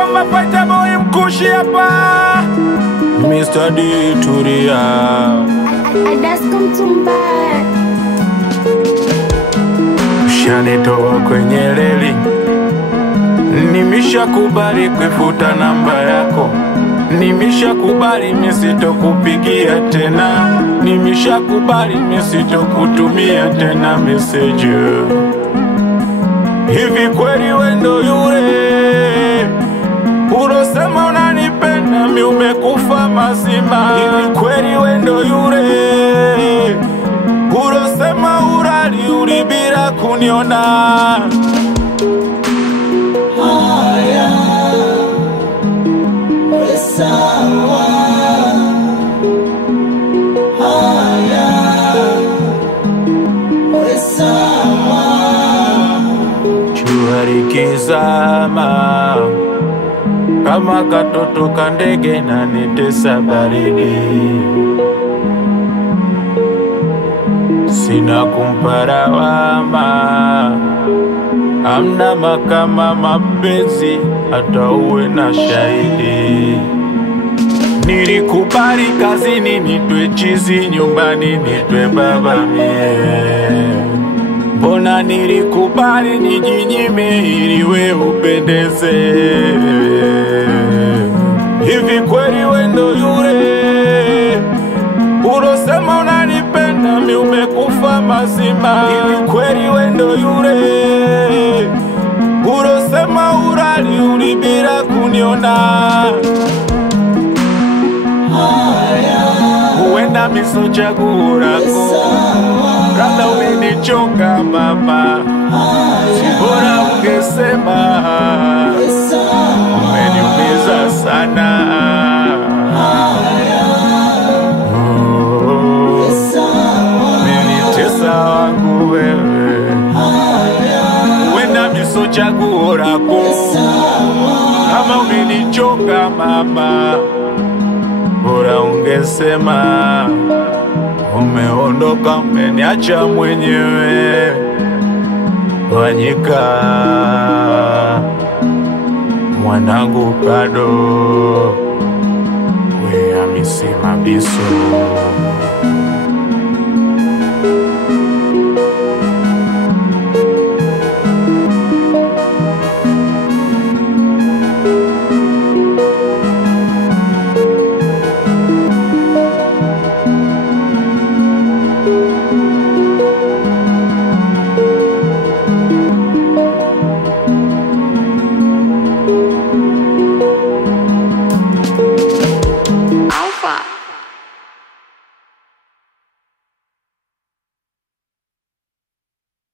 kwamba Fighter Boy Mkushi hapa, Mr. D Turia. Ushanitoa kwenye reli, nimeshakubali kuifuta namba yako, nimeshakubali misitokupigia tena, nimeshakubali misitokutumia tena message. Hivi kweli wendo yule ulosema unanipenda mi umekufa mazima? Hivi kweli wendo yule ulosema urali ulibira kuniona? Haya, we sawa. Haya, we sawa. Jua likizama kama katoto kandege na nitesa baridi, sina kumparawama, amna makama mapenzi hata uwe na shahidi. Nilikubali kazini nitwe chizi, nyumbani nitwe baba mie. Mbona nilikubali nijinyime ili we upendeze? Hivi kweli wendo yule ulosema unanipenda mi umekufa mazima? Hivi kweli wendo yule ulosema urali ulibira kuniona? Haya, huenda miso chaguo lako, kabla umenichoka mama, si bora ungesema. Umeniumiza sana. Umenitesa wangu wewe, huenda miso chaguo lako, kama umenichoka mama, bora ungesema. Umeondoka umeniacha mwenyewe wanyika, mwanangu kado we Hamisi Mabiso.